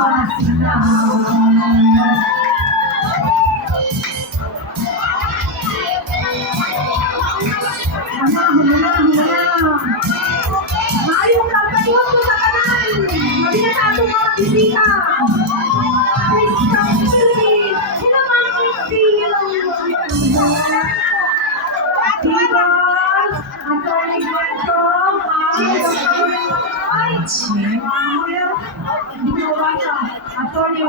Mayong kapatid ko sa kanan. Mabina sa atong mga bisita. Hello, Ma'am Christy. People, Attorney Gretto, Attorney